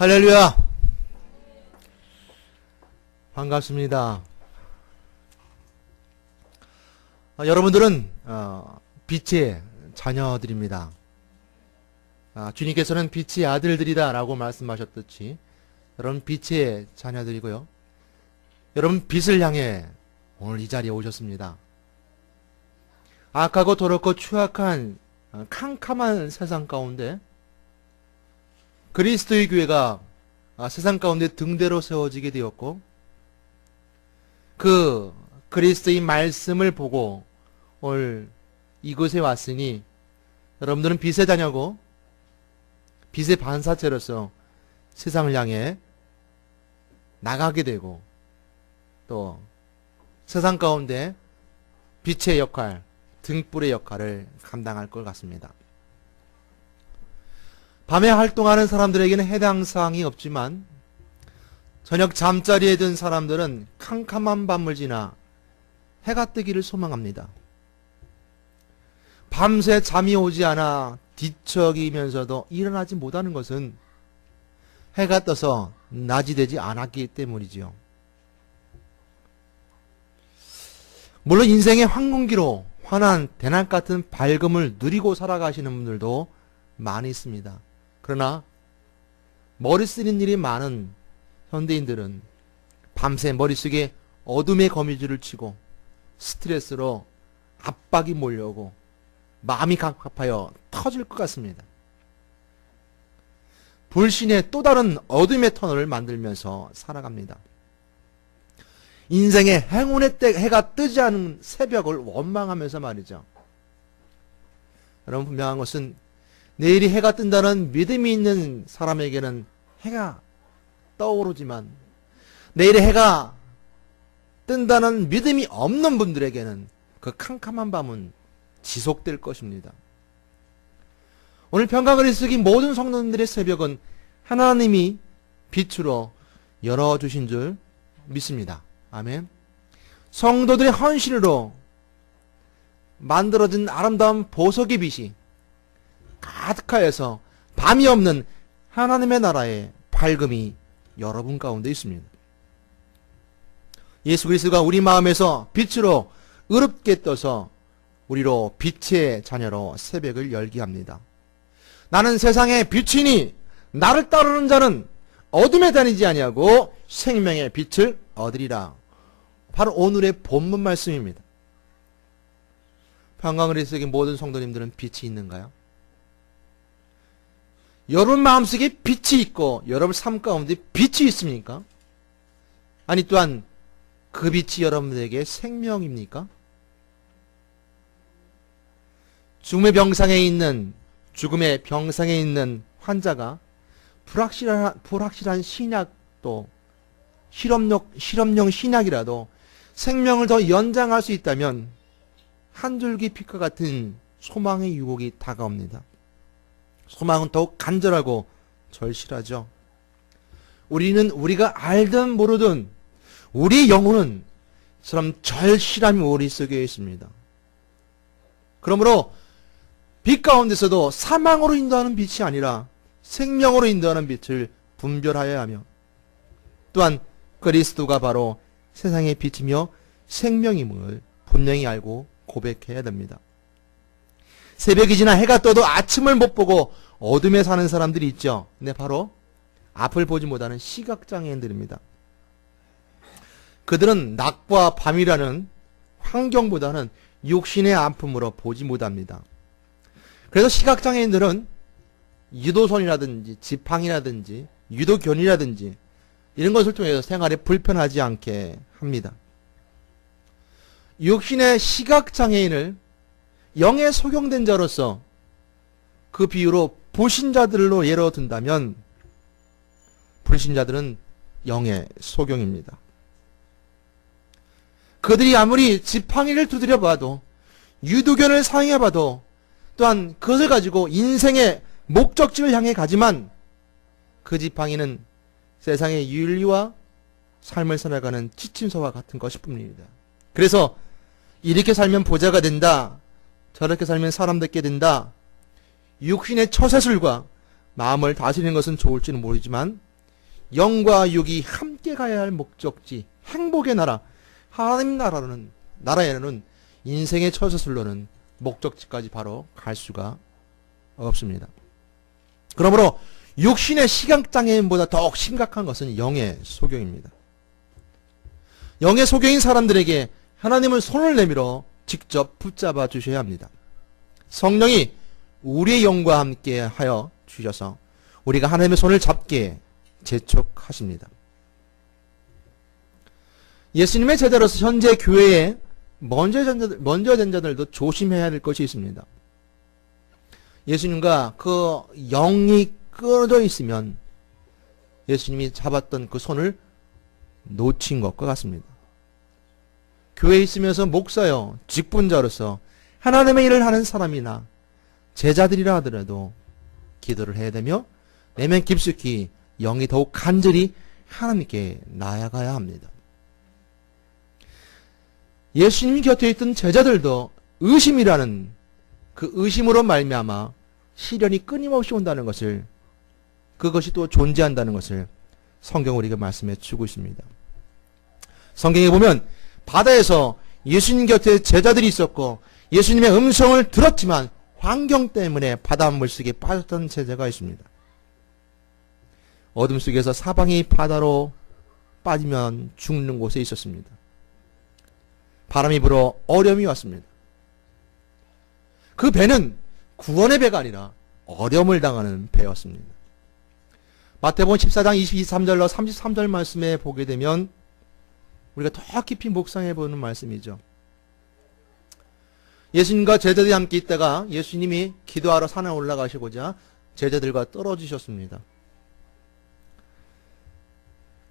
할렐루야! 반갑습니다. 여러분들은 빛의 자녀들입니다. 주님께서는 빛의 아들들이다 라고 말씀하셨듯이 여러분 빛의 자녀들이고요. 여러분 빛을 향해 오늘 이 자리에 오셨습니다. 악하고 더럽고 추악한 캄캄한 세상 가운데 그리스도의 교회가 세상 가운데 등대로 세워지게 되었고, 그 그리스도의 말씀을 보고 오늘 이곳에 왔으니 여러분들은 빛의 자녀고 빛의 반사체로서 세상을 향해 나가게 되고 또 세상 가운데 빛의 역할, 등불의 역할을 감당할 것 같습니다. 밤에 활동하는 사람들에게는 해당 사항이 없지만 저녁 잠자리에 든 사람들은 캄캄한 밤을 지나 해가 뜨기를 소망합니다. 밤새 잠이 오지 않아 뒤척이면서도 일어나지 못하는 것은 해가 떠서 낮이 되지 않았기 때문이지요. 물론 인생의 황금기로 환한 대낮 같은 밝음을 누리고 살아가시는 분들도 많이 있습니다. 그러나 머리 쓰는 일이 많은 현대인들은 밤새 머릿속에 어둠의 거미줄을 치고 스트레스로 압박이 몰려오고 마음이 갑갑하여 터질 것 같습니다. 불신의 또 다른 어둠의 터널을 만들면서 살아갑니다. 인생의 행운의 해가 뜨지 않은 새벽을 원망하면서 말이죠. 여러분, 분명한 것은 내일이 해가 뜬다는 믿음이 있는 사람에게는 해가 떠오르지만 내일의 해가 뜬다는 믿음이 없는 분들에게는 그 캄캄한 밤은 지속될 것입니다. 오늘 평강을 쓰기 모든 성도님들의 새벽은 하나님이 빛으로 열어주신 줄 믿습니다. 아멘. 성도들의 헌신으로 만들어진 아름다운 보석의 빛이 가득하여서 밤이 없는 하나님의 나라의 밝음이 여러분 가운데 있습니다. 예수 그리스도가 우리 마음에서 빛으로 의롭게 떠서 우리로 빛의 자녀로 새벽을 열게 합니다. 나는 세상의 빛이니 나를 따르는 자는 어둠에 다니지 아니하고 생명의 빛을 얻으리라. 바로 오늘의 본문 말씀입니다. 평강그리스도의 모든 성도님들은 빛이 있는가요? 여러분 마음속에 빛이 있고 여러분 삶 가운데 빛이 있습니까? 아니 또한 그 빛이 여러분에게 생명입니까? 죽음의 병상에 있는 환자가 불확실한 신약도 실험용 신약이라도 생명을 더 연장할 수 있다면 한 줄기 빛과 같은 소망의 유혹이 다가옵니다. 소망은 더욱 간절하고 절실하죠. 우리가 알든 모르든 우리 영혼은 처럼 절실함이 우리 속에 있습니다. 그러므로 빛 가운데서도 사망으로 인도하는 빛이 아니라 생명으로 인도하는 빛을 분별하여야 하며 또한 그리스도가 바로 세상의 빛이며 생명임을 분명히 알고 고백해야 됩니다. 새벽이 지나 해가 떠도 아침을 못 보고 어둠에 사는 사람들이 있죠. 근데 바로 앞을 보지 못하는 시각장애인들입니다. 그들은 낮과 밤이라는 환경보다는 육신의 아픔으로 보지 못합니다. 그래서 시각장애인들은 유도선이라든지 지팡이라든지 유도견이라든지 이런 것을 통해서 생활에 불편하지 않게 합니다. 육신의 시각장애인을 영에 소경된 자로서 그 비유로 불신자들로 예로 든다면 불신자들은 영의 소경입니다. 그들이 아무리 지팡이를 두드려 봐도 유도견을 사용해 봐도 또한 그것을 가지고 인생의 목적지를 향해 가지만 그 지팡이는 세상의 윤리와 삶을 살아가는 지침서와 같은 것일 뿐입니다. 그래서 이렇게 살면 부자가 된다, 저렇게 살면 사람답게 된다, 육신의 처세술과 마음을 다스리는 것은 좋을지는 모르지만 영과 육이 함께 가야 할 목적지, 행복의 나라, 하나님 나라에는 인생의 처서술로는 목적지까지 바로 갈 수가 없습니다. 그러므로 육신의 시각장애인보다 더욱 심각한 것은 영의 소경입니다. 영의 소경인 사람들에게 하나님은 손을 내밀어 직접 붙잡아 주셔야 합니다. 성령이 우리의 영과 함께 하여 주셔서 우리가 하나님의 손을 잡게 재촉하십니다. 예수님의 제자로서 현재 교회에 먼저 된 자들도 조심해야 될 것이 있습니다. 예수님과 그 영이 끊어져 있으면 예수님이 잡았던 그 손을 놓친 것과 같습니다. 교회에 있으면서 목사요, 직분자로서 하나님의 일을 하는 사람이나 제자들이라 하더라도 기도를 해야 되며 내면 깊숙이 영이 더욱 간절히 하나님께 나아가야 합니다. 예수님 곁에 있던 제자들도 의심이라는 그 의심으로 말미암아 시련이 끊임없이 온다는 것을, 그것이 또 존재한다는 것을 성경 우리가 말씀해 주고 있습니다. 성경에 보면 바다에서 예수님 곁에 제자들이 있었고 예수님의 음성을 들었지만 환경 때문에 바다 물속에 빠졌던 제자가 있습니다. 어둠 속에서 사방이 바다로 빠지면 죽는 곳에 있었습니다. 바람이 불어 어려움이 왔습니다. 그 배는 구원의 배가 아니라 어려움을 당하는 배였습니다. 마태복음 14장 22~23절로 33절 말씀에 보게 되면 우리가 더 깊이 묵상해 보는 말씀이죠. 예수님과 제자들이 함께 있다가 예수님이 기도하러 산에 올라가시고자 제자들과 떨어지셨습니다.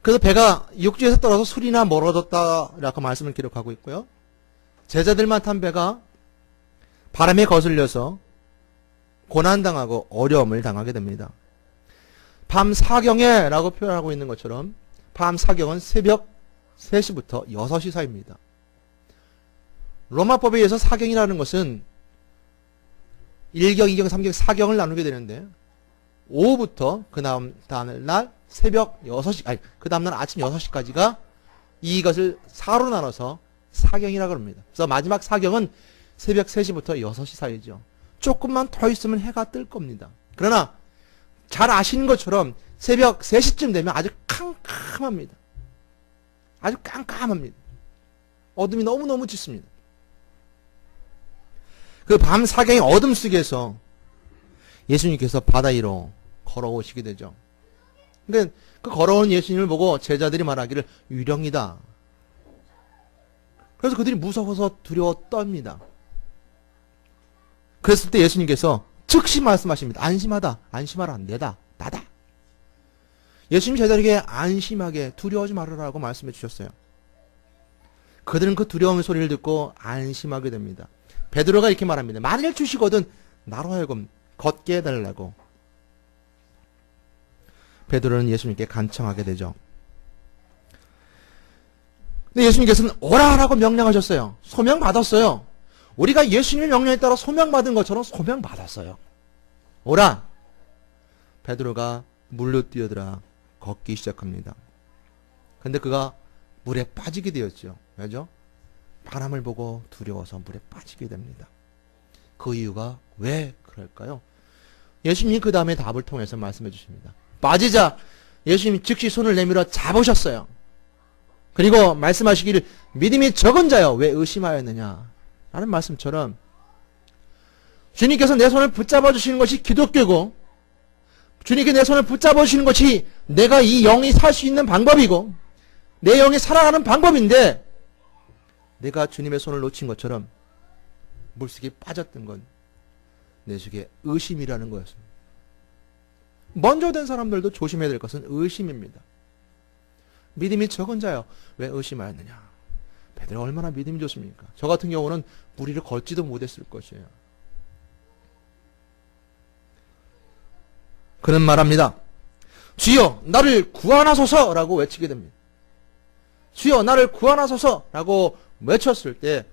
그래서 배가 육지에서 떨어져 술이나 멀어졌다라고 말씀을 기록하고 있고요. 제자들만 탄 배가 바람에 거슬려서 고난당하고 어려움을 당하게 됩니다. 밤 사경에 라고 표현하고 있는 것처럼 밤 사경은 새벽 3시부터 6시 사이입니다. 로마법에 의해서 사경이라는 것은 1경, 2경, 3경, 4경을 나누게 되는데 오후부터 그 다음날 새벽 6시, 그 다음날 아침 6시까지가 이것을 4로 나눠서 사경이라고 합니다. 그래서 마지막 사경은 새벽 3시부터 6시 사이죠. 조금만 더 있으면 해가 뜰 겁니다. 그러나 잘 아시는 것처럼 새벽 3시쯤 되면 아주 캄캄합니다. 아주 깜깜합니다. 어둠이 너무너무 짙습니다. 그 밤 사경의 어둠 속에서 예수님께서 바다 위로 걸어오시게 되죠. 근데 그 걸어온 예수님을 보고 제자들이 말하기를 유령이다. 그래서 그들이 무서워서 두려워 떱니다. 그랬을 때 예수님께서 즉시 말씀하십니다. 안심하다. 안심하라. 나다. 예수님 제자들에게 안심하게 두려워하지 말아라고 말씀해 주셨어요. 그들은 그 두려움의 소리를 듣고 안심하게 됩니다. 베드로가 이렇게 말합니다. 만일 주시거든 나로 하여금 걷게 해달라고. 베드로는 예수님께 간청하게 되죠. 근데 예수님께서는 오라라고 명령하셨어요. 소명 받았어요. 우리가 예수님의 명령에 따라 소명받은 것처럼 소명받았어요. 오라. 베드로가 물로 뛰어들어 걷기 시작합니다. 근데 그가 물에 빠지게 되었죠. 왜죠? 바람을 보고 두려워서 물에 빠지게 됩니다. 그 이유가 왜 그럴까요? 예수님이 그 다음에 답을 통해서 말씀해 주십니다. 빠지자 예수님이 즉시 손을 내밀어 잡으셨어요. 그리고 말씀하시기를 믿음이 적은 자여 왜 의심하였느냐 라는 말씀처럼 주님께서 내 손을 붙잡아 주시는 것이 기독교고 주님께 내 손을 붙잡아 주시는 것이 내가 이 영이 살 수 있는 방법이고 내 영이 살아가는 방법인데 내가 주님의 손을 놓친 것처럼 물속에 빠졌던 건 내 속에 의심이라는 거였습니다. 먼저 된 사람들도 조심해야 될 것은 의심입니다. 믿음이 적은 자여 왜 의심하였느냐. 베드로가 얼마나 믿음이 좋습니까? 저 같은 경우는 무리를 걷지도 못했을 것이에요. 그는 말합니다. 주여 나를 구원하소서 라고 외치게 됩니다. 주여 나를 구원하소서 라고 외쳤을 때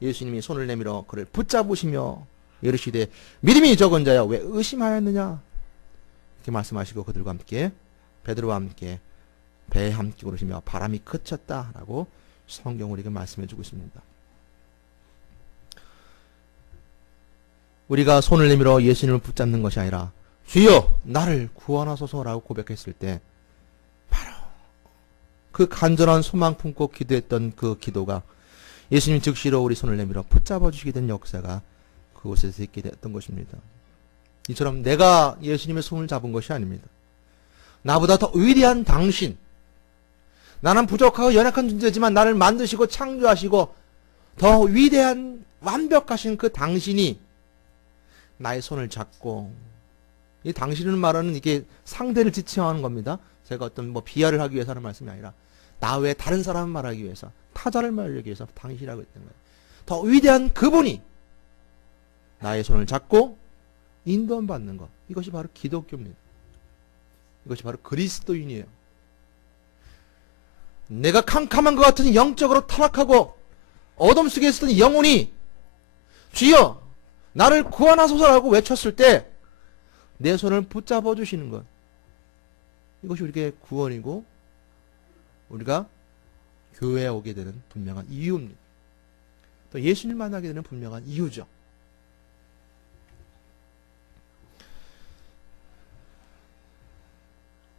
예수님이 손을 내밀어 그를 붙잡으시며 이르시되 믿음이 적은 자여 왜 의심하였느냐 이렇게 말씀하시고 그들과 함께 베드로와 함께 배에 함께 오르시며 바람이 그쳤다라고 성경 우리에게 말씀해 주고 있습니다. 우리가 손을 내밀어 예수님을 붙잡는 것이 아니라 주여 나를 구원하소서라고 고백했을 때 바로 그 간절한 소망 품고 기도했던 그 기도가 예수님 즉시로 우리 손을 내밀어 붙잡아 주시게 된 역사가 그곳에서 있게 됐던 것입니다. 이처럼 내가 예수님의 손을 잡은 것이 아닙니다. 나보다 더 위대한 당신, 나는 부족하고 연약한 존재지만 나를 만드시고 창조하시고 더 위대한 완벽하신 그 당신이 나의 손을 잡고, 이 당신은 말하는 이게 상대를 지칭하는 겁니다. 제가 어떤 비하를 하기 위해서 하는 말씀이 아니라 나 외에 다른 사람을 말하기 위해서, 타자를 말하기 위해서 당신이라고 했던 거예요. 더 위대한 그분이 나의 손을 잡고 인도함 받는 것, 이것이 바로 기독교입니다. 이것이 바로 그리스도인이에요. 내가 캄캄한 것 같은 영적으로 타락하고 어둠 속에 있었던 영혼이 주여 나를 구원하소서라고 외쳤을 때 내 손을 붙잡아 주시는 것, 이것이 우리에게 구원이고 우리가 교회에 오게 되는 분명한 이유입니다. 또 예수님 만나게 되는 분명한 이유죠.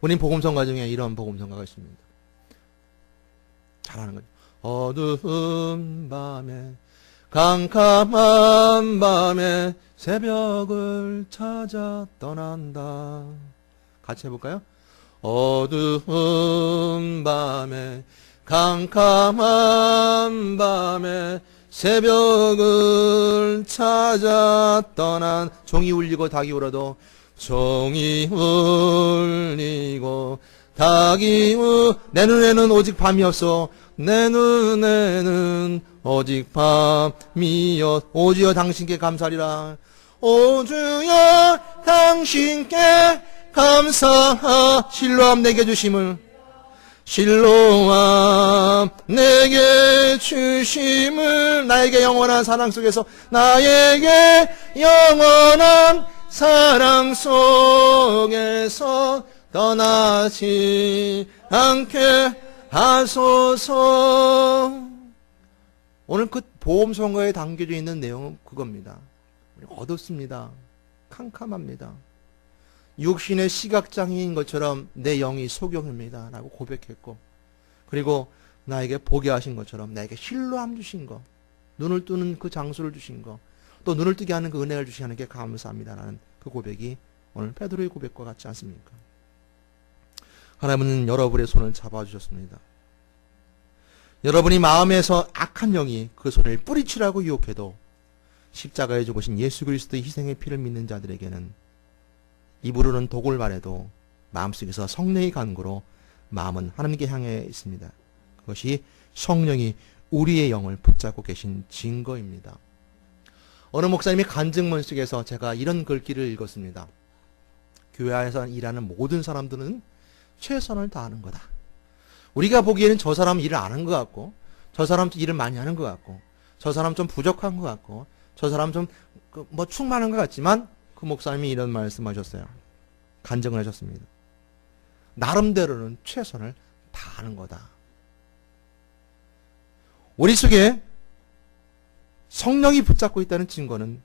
우린 복음성가 중에 이런 복음성가가 있습니다. 잘하는 거죠. 어두운 밤에 캄캄한 밤에 새벽을 찾아 떠난다. 같이 해볼까요? 어두운 밤에 캄캄한 밤에 새벽을 찾아 떠난, 종이 울리고 닭이 울어도 종이 울리고 닭이 내 눈에는 오직 밤이었어. 내 눈에는 오직 밤이여. 오주여 당신께 감사리라. 오주여 당신께 감사하. 실로암 내게 주심을, 실로암 내게 주심을. 나에게 영원한 사랑 속에서, 나에게 영원한 사랑 속에서 떠나지 않게 하소서. 오늘 그 보험성가에 담겨져 있는 내용은 그겁니다. 어둡습니다. 캄캄합니다. 육신의 시각장애인 것처럼 내 영이 소경입니다 라고 고백했고, 그리고 나에게 보게 하신 것처럼 나에게 실로암 주신 것, 눈을 뜨는 그 장소를 주신 것, 또 눈을 뜨게 하는 그 은혜를 주시는 게 감사합니다라는 그 고백이 오늘 베드로의 고백과 같지 않습니까? 하나님은 여러분의 손을 잡아주셨습니다. 여러분이 마음에서 악한 영이 그 손을 뿌리치라고 유혹해도 십자가에 죽으신 예수 그리스도의 희생의 피를 믿는 자들에게는 입으로는 독을 말해도 마음속에서 성령의 간구로 마음은 하나님께 향해 있습니다. 그것이 성령이 우리의 영을 붙잡고 계신 증거입니다. 어느 목사님의 간증문 속에서 제가 이런 글귀를 읽었습니다. 교회 안에서 일하는 모든 사람들은 최선을 다하는 거다. 우리가 보기에는 저 사람은 일을 안 한 것 같고, 저 사람 일을 많이 하는 것 같고, 저 사람 좀 부족한 것 같고, 저 사람 좀 충만한 것 같지만, 그 목사님이 이런 말씀하셨어요. 간증을 하셨습니다. 나름대로는 최선을 다하는 거다. 우리 속에 성령이 붙잡고 있다는 증거는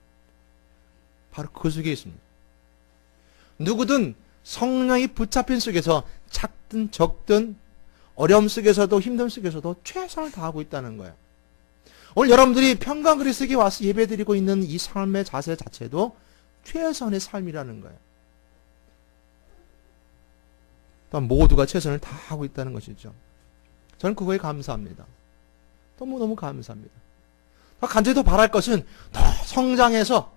바로 그 속에 있습니다. 누구든 성령이 붙잡힌 속에서 착든 적든 어려움 속에서도 힘듦 속에서도 최선을 다하고 있다는 거예요. 오늘 여러분들이 평강 그리스도에 와서 예배드리고 있는 이 삶의 자세 자체도 최선의 삶이라는 거예요. 또한 모두가 최선을 다하고 있다는 것이죠. 저는 그거에 감사합니다. 너무너무 감사합니다. 더 간절히 더 바랄 것은 더 성장해서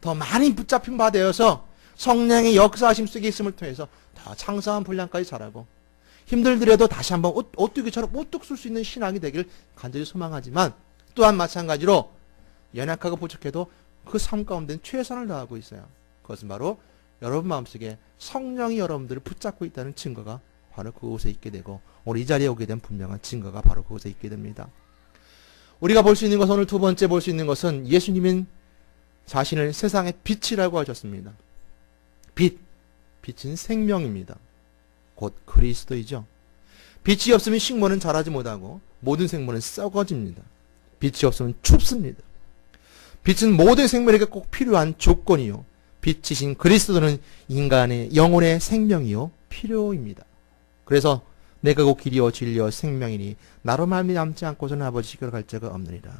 더 많이 붙잡힌 바 되어서 성령의 역사하심 속에 있음을 통해서 더 창성한 분량까지 자라고, 힘들더라도 다시 한번 오뚜기처럼 우뚝 설 수 있는 신앙이 되기를 간절히 소망하지만, 또한 마찬가지로 연약하고 부족해도 그 삶 가운데는 최선을 다하고 있어요. 그것은 바로 여러분 마음속에 성령이 여러분들을 붙잡고 있다는 증거가 바로 그곳에 있게 되고, 오늘 이 자리에 오게 된 분명한 증거가 바로 그곳에 있게 됩니다. 우리가 볼 수 있는 것은, 오늘 두 번째 볼 수 있는 것은 예수님은 자신을 세상의 빛이라고 하셨습니다. 빛은 생명입니다. 곧 그리스도이죠. 빛이 없으면 식물은 자라지 못하고 모든 생물은 썩어집니다. 빛이 없으면 춥습니다. 빛은 모든 생물에게 꼭 필요한 조건이요. 빛이신 그리스도는 인간의 영혼의 생명이요 필요입니다. 그래서 내가 곧 길이요 진리요 생명이니 나로 말미암지 않고서는 아버지께로 갈 자가 없느니라.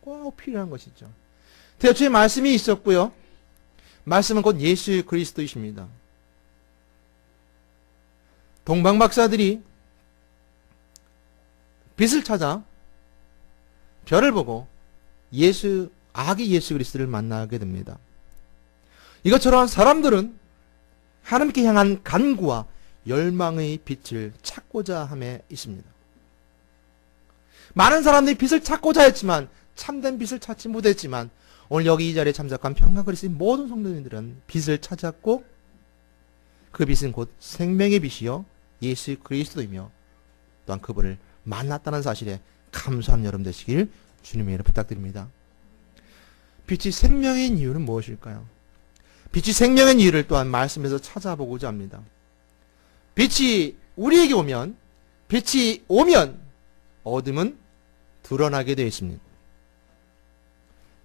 꼭 필요한 것이죠. 태초에 말씀이 있었고요. 말씀은 곧 예수 그리스도이십니다. 동방 박사들이 빛을 찾아 별을 보고 아기 예수 그리스도를 만나게 됩니다. 이것처럼 사람들은 하나님께 향한 간구와 열망의 빛을 찾고자 함에 있습니다. 많은 사람들이 빛을 찾고자 했지만 참된 빛을 찾지 못했지만 오늘 여기 이 자리에 참석한 평강 그리스도의 모든 성도님들은 빛을 찾았고 그 빛은 곧 생명의 빛이요 예수 그리스도이며 또한 그분을 만났다는 사실에 감사하는 여러분 되시길 주님의 이름으로 부탁드립니다. 빛이 생명인 이유는 무엇일까요? 빛이 생명인 이유를 또한 말씀에서 찾아보고자 합니다. 빛이 우리에게 오면 어둠은 드러나게 되어 있습니다.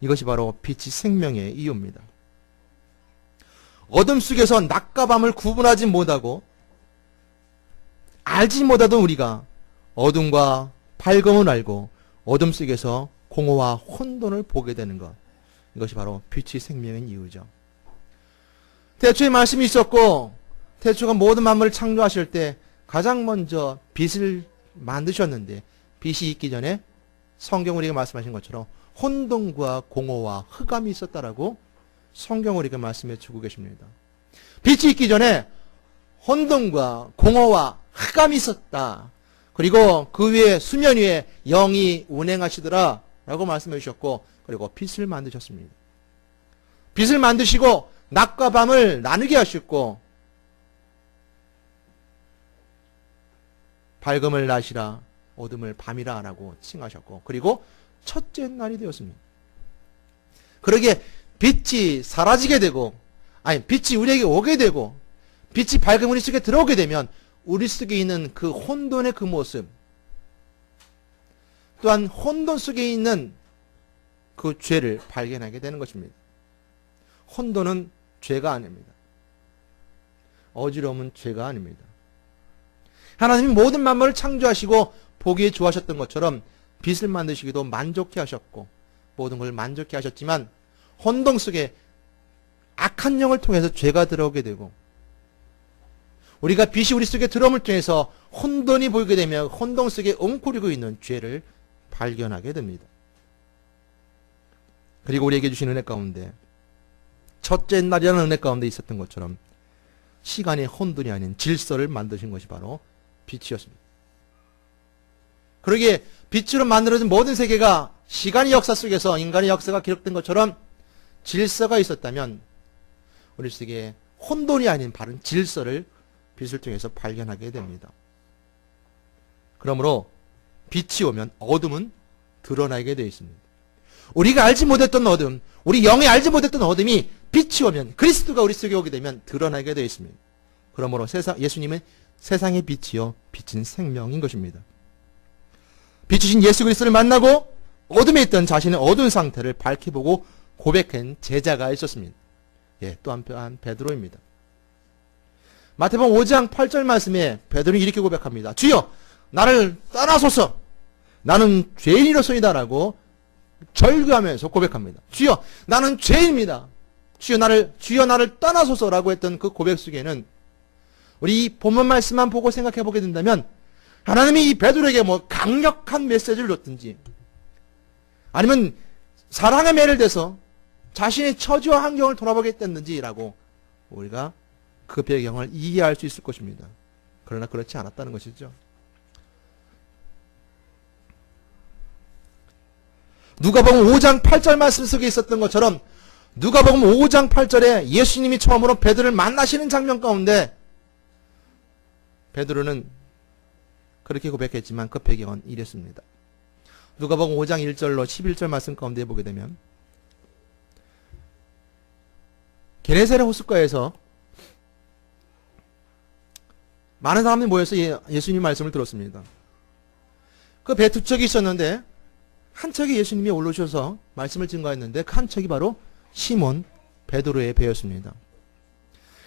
이것이 바로 빛이 생명의 이유입니다. 어둠 속에서 낮과 밤을 구분하지 못하고 알지 못하던 우리가 어둠과 밝음을 알고 어둠 속에서 공허와 혼돈을 보게 되는 것. 이것이 바로 빛이 생명인 이유죠. 태초에 말씀이 있었고 태초가 모든 만물을 창조하실 때 가장 먼저 빛을 만드셨는데 빛이 있기 전에 성경 우리가 말씀하신 것처럼 혼돈과 공허와 흑암이 있었다라고 성경 우리가 말씀해 주고 계십니다. 빛이 있기 전에 혼돈과 공허와 흑암이 있었다. 그리고 그 위에 수면 위에 영이 운행하시더라 라고 말씀해 주셨고 그리고 빛을 만드셨습니다. 빛을 만드시고 낮과 밤을 나누게 하셨고 밝음을 낮이라 어둠을 밤이라 라고 칭하셨고 그리고 첫째 날이 되었습니다. 그러기에 빛이 사라지게 되고 빛이 우리에게 오게 되고 빛이 밝음 우리 속에 들어오게 되면 우리 속에 있는 그 혼돈의 그 모습 또한 혼돈 속에 있는 그 죄를 발견하게 되는 것입니다. 혼돈은 죄가 아닙니다. 어지러움은 죄가 아닙니다. 하나님이 모든 만물을 창조하시고 보기에 좋아하셨던 것처럼 빛을 만드시기도 만족해 하셨고 모든 걸 만족해 하셨지만 혼돈 속에 악한 영을 통해서 죄가 들어오게 되고 우리가 빛이 우리 속에 들어옴을 통해서 혼돈이 보이게 되면 혼돈 속에 웅크리고 있는 죄를 발견하게 됩니다. 그리고 우리에게 주신 은혜 가운데 첫째 날이라는 은혜 가운데 있었던 것처럼 시간의 혼돈이 아닌 질서를 만드신 것이 바로 빛이었습니다. 그러기에 빛으로 만들어진 모든 세계가 시간의 역사 속에서 인간의 역사가 기록된 것처럼 질서가 있었다면 우리 속에 혼돈이 아닌 바른 질서를 빛을 통해서 발견하게 됩니다. 그러므로 빛이 오면 어둠은 드러나게 되어 있습니다. 우리가 알지 못했던 어둠, 우리 영이 알지 못했던 어둠이 빛이 오면 그리스도가 우리 속에 오게 되면 드러나게 되어 있습니다. 그러므로 예수님은 세상의 빛이요 빛은 생명인 것입니다. 빛이신 예수 그리스도를 만나고 어둠에 있던 자신의 어두운 상태를 밝혀보고 고백한 제자가 있었습니다. 또 한편 베드로입니다. 마태복음 5장 8절 말씀에 베드로는 이렇게 고백합니다. 주여 나를 떠나소서 나는 죄인이로소이다라고 절규하면서 고백합니다. 주여 나는 죄인입니다. 주여 나를 떠나소서라고 했던 그 고백 속에는 우리 이 본문 말씀만 보고 생각해 보게 된다면 하나님이 이 베드로에게 강력한 메시지를 줬든지 아니면 사랑의 매를 대서 자신의 처지와 환경을 돌아보겠다든지라고 우리가 그 배경을 이해할 수 있을 것입니다. 그러나 그렇지 않았다는 것이죠. 누가복음 5장 8절 말씀 속에 있었던 것처럼 누가복음 5장 8절에 예수님이 처음으로 베드로를 만나시는 장면 가운데 베드로는 그렇게 고백했지만 그 배경은 이랬습니다. 누가복음 5장 1절로 11절 말씀 가운데 보게 되면 게네사렛 호숫가에서 많은 사람들이 모여서 예수님 말씀을 들었습니다. 그 배 두 척이 있었는데 한 척이 예수님이 올라오셔서 말씀을 증거했는데 그 한 척이 바로 시몬 베드로의 배였습니다.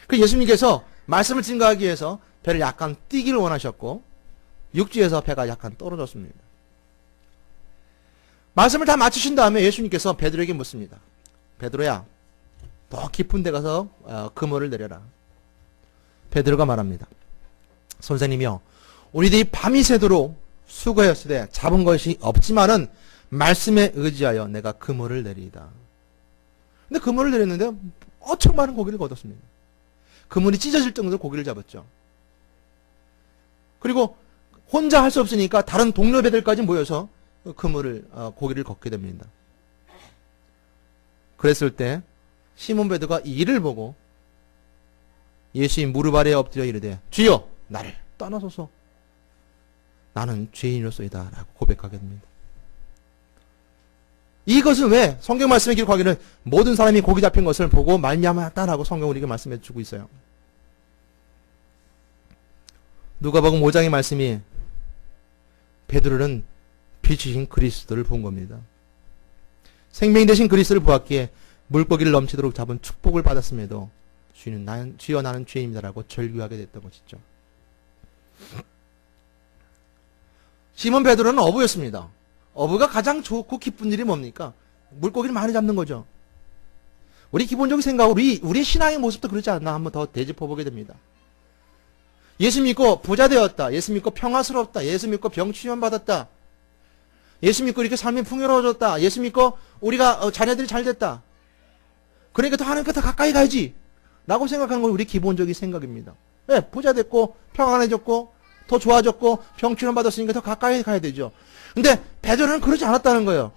그 예수님께서 말씀을 증거하기 위해서 배를 약간 띄기를 원하셨고 육지에서 배가 약간 떨어졌습니다. 말씀을 다 마치신 다음에 예수님께서 베드로에게 묻습니다. 베드로야, 더 깊은 데 가서 그물을 내려라. 베드로가 말합니다. 선생님이여, 우리들이 밤이 새도록 수고했으되 잡은 것이 없지만은 말씀에 의지하여 내가 그물을 내리이다. 근데 그물을 내렸는데 엄청 많은 고기를 거뒀습니다. 그물이 찢어질 정도로 고기를 잡았죠. 그리고 혼자 할 수 없으니까 다른 동료 배들까지 모여서 고기를 걷게 됩니다. 그랬을 때 시몬 베드로가 이 일을 보고 예수의 무릎 아래에 엎드려 이르되 주여 나를 떠나소서 나는 죄인이로소이다 라고 고백하게 됩니다. 이것은 왜 성경 말씀에 기록하기를 모든 사람이 고기 잡힌 것을 보고 말미암았다라고 성경 우리에게 말씀해 주고 있어요. 누가복음 5장의 말씀이 베드로는 빛이신 그리스도를 본 겁니다. 생명이 되신 그리스도를 보았기에 물고기를 넘치도록 잡은 축복을 받았음에도 주여 나는 죄인이다라고 절규하게 됐던 것이죠. 시몬 베드로는 어부였습니다. 어부가 가장 좋고 기쁜 일이 뭡니까? 물고기를 많이 잡는 거죠. 우리 기본적인 생각으로 우리의 신앙의 모습도 그렇지 않나 한번 더 되짚어보게 됩니다. 예수 믿고 부자 되었다. 예수 믿고 평화스럽다. 예수 믿고 병 치유만 받았다. 예수 믿고 이렇게 삶이 풍요로워졌다. 예수 믿고 우리가 자녀들이 잘 됐다. 그러니까 더 하나님께 더 가까이 가야지 라고 생각하는 건 우리 기본적인 생각입니다. 네, 부자 됐고 평안해졌고 더 좋아졌고 병 치유만 받았으니까 더 가까이 가야 되죠. 근데 베드로는 그러지 않았다는 거예요.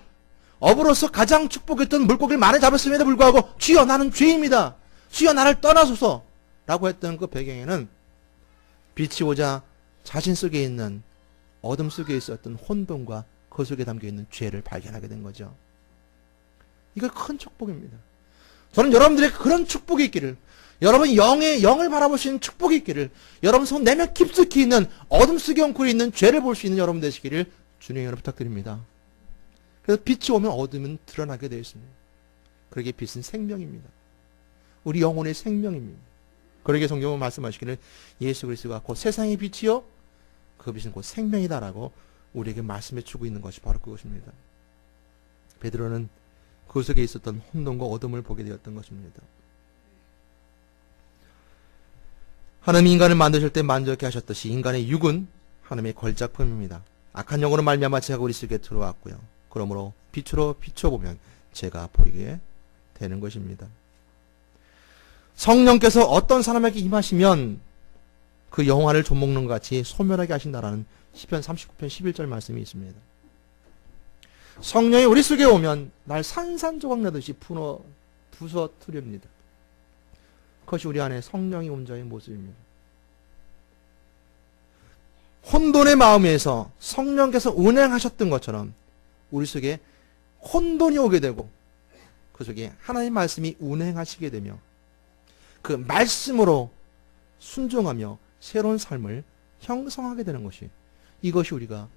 어부로서 가장 축복했던 물고기를 많이 잡았음에도 불구하고 주여 나는 죄인입니다. 주여 나를 떠나소서 라고 했던 그 배경에는 빛이 오자 자신 속에 있는 어둠 속에 있었던 혼돈과 그 속에 담겨있는 죄를 발견하게 된 거죠. 이거 큰 축복입니다. 저는 여러분들에게 그런 축복이 있기를, 여러분 영을 바라볼 수 있는 축복이 있기를, 여러분 속 내면 깊숙이 있는 어둠 속에 엉클 있는 죄를 볼 수 있는 여러분 되시기를 주님으로 부탁드립니다. 그래서 빛이 오면 어둠은 드러나게 되어 있습니다. 그러기에 빛은 생명입니다. 우리 영혼의 생명입니다. 그러기에 성경은 말씀하시기를 예수 그리스도가 곧 세상의 빛이요 그 빛은 곧 생명이다라고 우리에게 말씀해 주고 있는 것이 바로 그것입니다. 베드로는 그 속에 있었던 혼돈과 어둠을 보게 되었던 것입니다. 하나님 인간을 만드실 때 만족해 하셨듯이 인간의 육은 하나님의 걸작품입니다. 악한 영으로 말미암아 죄가 우리 속에 들어왔고요. 그러므로 빛으로 비춰보면 죄가 보이게 되는 것입니다. 성령께서 어떤 사람에게 임하시면 그 영화를 좀먹는 것 같이 소멸하게 하신다라는 시편 39편 11절 말씀이 있습니다. 성령이 우리 속에 오면 날 산산조각 나듯이 부서뜨립니다. 그것이 우리 안에 성령이 온 자의 모습입니다. 혼돈의 마음에서 성령께서 운행하셨던 것처럼 우리 속에 혼돈이 오게 되고 그 속에 하나님의 말씀이 운행하시게 되며 그 말씀으로 순종하며 새로운 삶을 형성하게 되는 것이, 이것이 우리가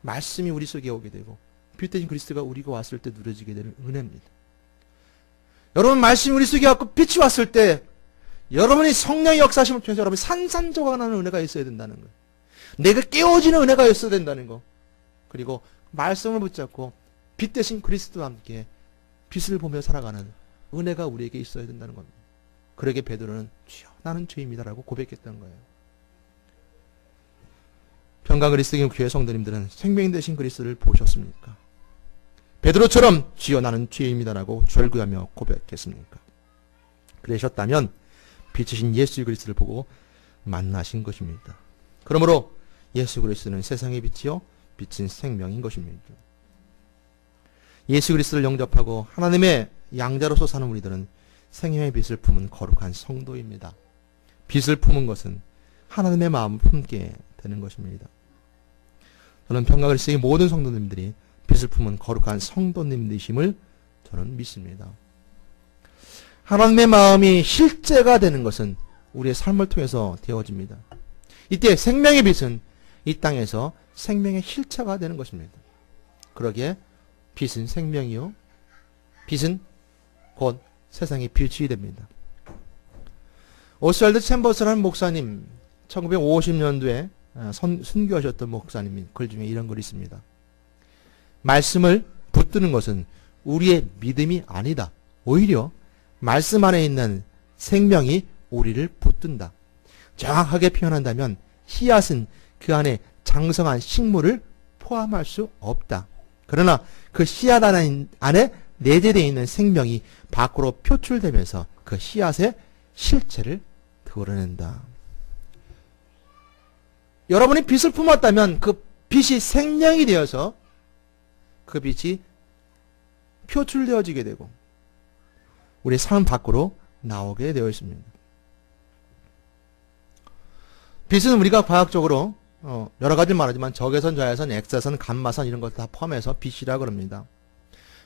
말씀이 우리 속에 오게 되고 빛 대신 그리스도가 우리가 왔을 때 누려지게 되는 은혜입니다. 여러분 말씀이 우리 속에 왔고 빛이 왔을 때 여러분이 성령의 역사심을 통해서 여러분이 산산조각 나는 은혜가 있어야 된다는 거예요. 내가 깨어지는 은혜가 있어야 된다는 거. 그리고 말씀을 붙잡고 빛 대신 그리스도와 함께 빛을 보며 살아가는 은혜가 우리에게 있어야 된다는 겁니다. 그러게 베드로는 주여 나는 죄인입니다라고 고백했던 거예요. 평강 그리스도교 교회 성도님들은 생명 되신 그리스도를 보셨습니까? 베드로처럼 주여 나는 죄인입니다라고 절규하며 고백했습니까? 그러셨다면 빛이신 예수 그리스도를 보고 만나신 것입니다. 그러므로 예수 그리스도는 세상의 빛이요 빛은 생명인 것입니다. 예수 그리스도를 영접하고 하나님의 양자로서 사는 우리들은 생명의 빛을 품은 거룩한 성도입니다. 빛을 품은 것은 하나님의 마음을 품게 되는 것입니다. 저는 평강 그리스도의 모든 성도님들이 빛을 품은 거룩한 성도님이심을 저는 믿습니다. 하나님의 마음이 실제가 되는 것은 우리의 삶을 통해서 되어집니다. 이때 생명의 빛은 이 땅에서 생명의 실체가 되는 것입니다. 그러기에 빛은 생명이요, 빛은 곧 세상의 빛이 됩니다. 오스왈드 챔버스라는 목사님, 1950년도에 순교하셨던 목사님이 글 중에 이런 글이 있습니다. 말씀을 붙드는 것은 우리의 믿음이 아니다. 오히려 말씀 안에 있는 생명이 우리를 붙든다. 정확하게 표현한다면 씨앗은 그 안에 장성한 식물을 포함할 수 없다. 그러나 그 씨앗 안에 내재되어 있는 생명이 밖으로 표출되면서 그 씨앗의 실체를 드러낸다. 여러분이 빛을 품었다면 그 빛이 생명이 되어서 그 빛이 표출되어지게 되고 우리의 삶 밖으로 나오게 되어 있습니다. 빛은 우리가 과학적으로 여러 가지 말하지만 적외선, 자외선, X선, 감마선 이런 것 다 포함해서 빛이라 그럽니다.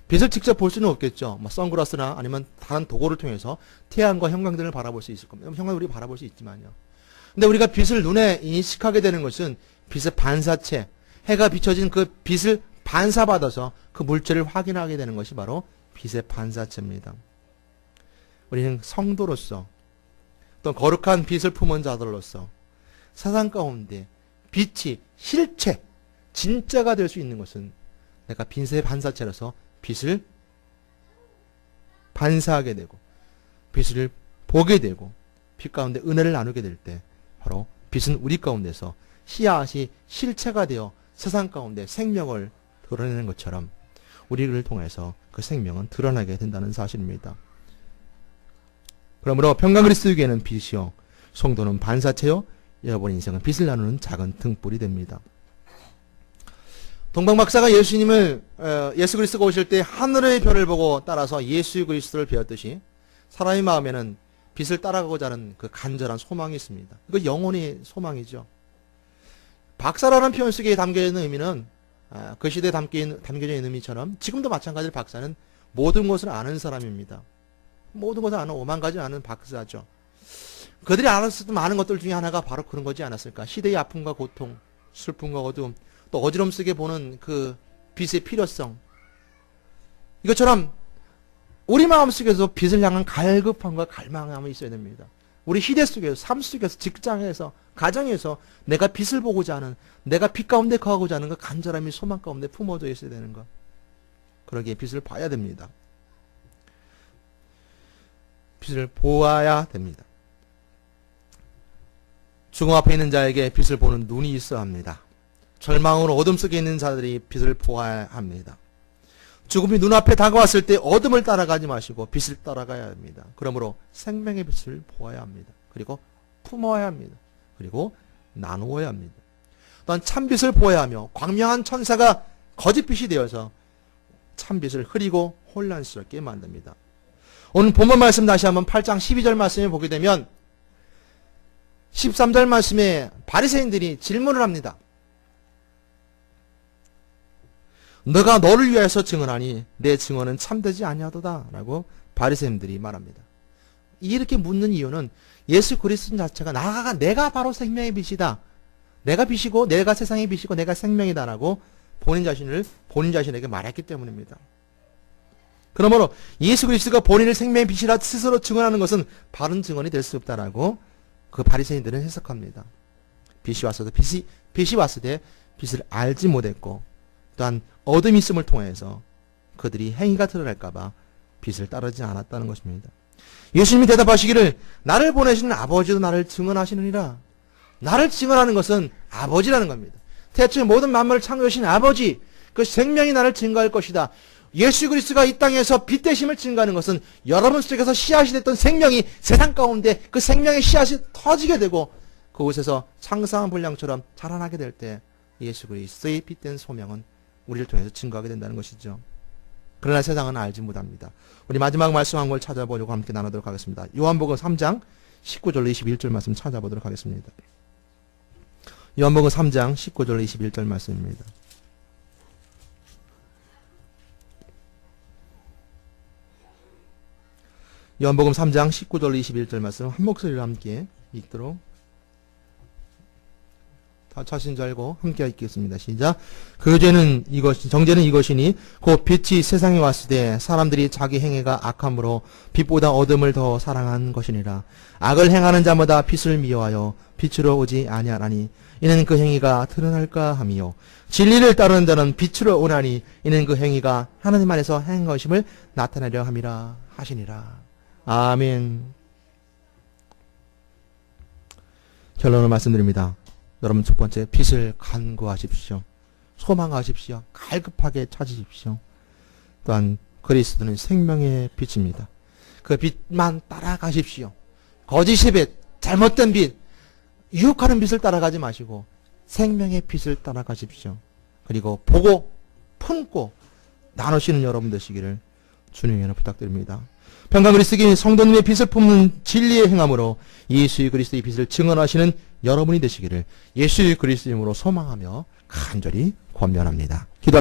빛을 직접 볼 수는 없겠죠. 선글라스나 아니면 다른 도구를 통해서 태양과 형광등을 바라볼 수 있을 겁니다. 형광을 우리 바라볼 수 있지만요. 근데 우리가 빛을 눈에 인식하게 되는 것은 빛의 반사체, 해가 비춰진 그 빛을 반사받아서 그 물체를 확인하게 되는 것이 바로 빛의 반사체입니다. 우리는 성도로서 또 거룩한 빛을 품은 자들로서 세상 가운데 빛이 실체, 진짜가 될 수 있는 것은 내가 빛의 반사체로서 빛을 반사하게 되고 빛을 보게 되고 빛 가운데 은혜를 나누게 될 때 바로 빛은 우리 가운데서 씨앗이 실체가 되어 세상 가운데 생명을 드러내는 것처럼 우리를 통해서 그 생명은 드러나게 된다는 사실입니다. 그러므로 평강 그리스도에게는 빛이요 성도는 반사체요 여러분의 인생은 빛을 나누는 작은 등불이 됩니다. 동방박사가 예수 그리스도가 오실 때 하늘의 별을 보고 따라서 예수 그리스도를 배웠듯이 사람의 마음에는 빛을 따라가고자 하는 그 간절한 소망이 있습니다. 이거 영혼의 소망이죠. 박사라는 표현 속에 담겨져 있는 의미는 그 시대에 담겨져 있는 의미처럼 지금도 마찬가지로 박사는 모든 것을 아는 사람입니다. 모든 것을 아는 오만 가지 아는 박사죠. 그들이 알았었던 많은 것들 중에 하나가 바로 그런 거지 않았을까. 시대의 아픔과 고통, 슬픔과 어두움, 또 어지럼 속에 보는 그 빛의 필요성. 이것처럼 우리 마음속에서 빛을 향한 갈급함과 갈망함이 있어야 됩니다. 우리 시대 속에서, 삶 속에서, 직장에서, 가정에서 내가 빛을 보고자 하는, 내가 빛 가운데 거하고자 하는 그 간절함이 소망 가운데 품어져 있어야 되는 것. 그러기에 빛을 봐야 됩니다. 빛을 보아야 됩니다. 죽음 앞에 있는 자에게 빛을 보는 눈이 있어야 합니다. 절망으로 어둠 속에 있는 자들이 빛을 보아야 합니다. 죽음이 눈앞에 다가왔을 때 어둠을 따라가지 마시고 빛을 따라가야 합니다. 그러므로 생명의 빛을 보아야 합니다. 그리고 품어야 합니다. 그리고 나누어야 합니다. 또한 참빛을 보아야 하며 광명한 천사가 거짓빛이 되어서 참빛을 흐리고 혼란스럽게 만듭니다. 오늘 본문 말씀 다시 한번 8장 12절 말씀을 보게 되면 13절 말씀에 바리새인들이 질문을 합니다. 너가 너를 위하여서 증언하니 내 증언은 참되지 아니하도다 라고 바리새인들이 말합니다. 이렇게 묻는 이유는 예수 그리스도 자체가 내가 바로 생명의 빛이다. 내가 빛이고 내가 세상의 빛이고 내가 생명이다 라고 본인 자신에게 말했기 때문입니다. 그러므로 예수 그리스도가 본인을 생명의 빛이라 스스로 증언하는 것은 바른 증언이 될 수 없다라고 그 바리새인들은 해석합니다. 빛이 왔을 때 빛을 알지 못했고 또한 어둠이 있음을 통해서 그들이 행위가 드러날까봐 빛을 따르지 않았다는 것입니다. 예수님이 대답하시기를 나를 보내시는 아버지도 나를 증언하시느니라. 나를 증언하는 것은 아버지라는 겁니다. 태초에 모든 만물을 창조하신 아버지, 그 생명이 나를 증거할 것이다. 예수 그리스도가 이 땅에서 빛 되심을 증거하는 것은 여러분 속에서 씨앗이 됐던 생명이 세상 가운데 그 생명의 씨앗이 터지게 되고 그곳에서 창성한 분량처럼 자라나게 될 때 예수 그리스도의 빛된 소명은 우리를 통해서 증거하게 된다는 것이죠. 그러나 세상은 알지 못합니다. 우리 마지막 말씀 한 걸 찾아보려고 함께 나누도록 하겠습니다. 요한복음 3장 19절 21절 말씀 찾아보도록 하겠습니다. 요한복음 3장 19절 21절 말씀입니다. 요한복음 3장 19절 21절 말씀 한 목소리로 함께 읽도록 자신 줄 알고 함께 읽겠습니다. 시작. 그 죄는 정죄는 이것이니 곧 빛이 세상에 왔을 때 사람들이 자기 행위가 악함으로 빛보다 어둠을 더 사랑한 것이니라. 악을 행하는 자마다 빛을 미워하여 빛으로 오지 아니하나니 이는 그 행위가 드러날까 함이요. 진리를 따르는 자는 빛으로 오나니 이는 그 행위가 하나님 안에서 행한 것임을 나타내려 함이라 하시니라. 아멘. 결론을 말씀드립니다. 여러분, 첫 번째, 빛을 간구하십시오. 소망하십시오. 갈급하게 찾으십시오. 또한 그리스도는 생명의 빛입니다. 그 빛만 따라가십시오. 거짓의 빛, 잘못된 빛, 유혹하는 빛을 따라가지 마시고 생명의 빛을 따라가십시오. 그리고 보고 품고 나누시는 여러분 되시기를 주님의 이름으로 부탁드립니다. 평강 그리스도인 성도님의 빛을 품는 진리의 행함으로 예수 그리스도의 빛을 증언하시는 여러분이 되시기를 예수 그리스도 이름으로 소망하며 간절히 권면합니다.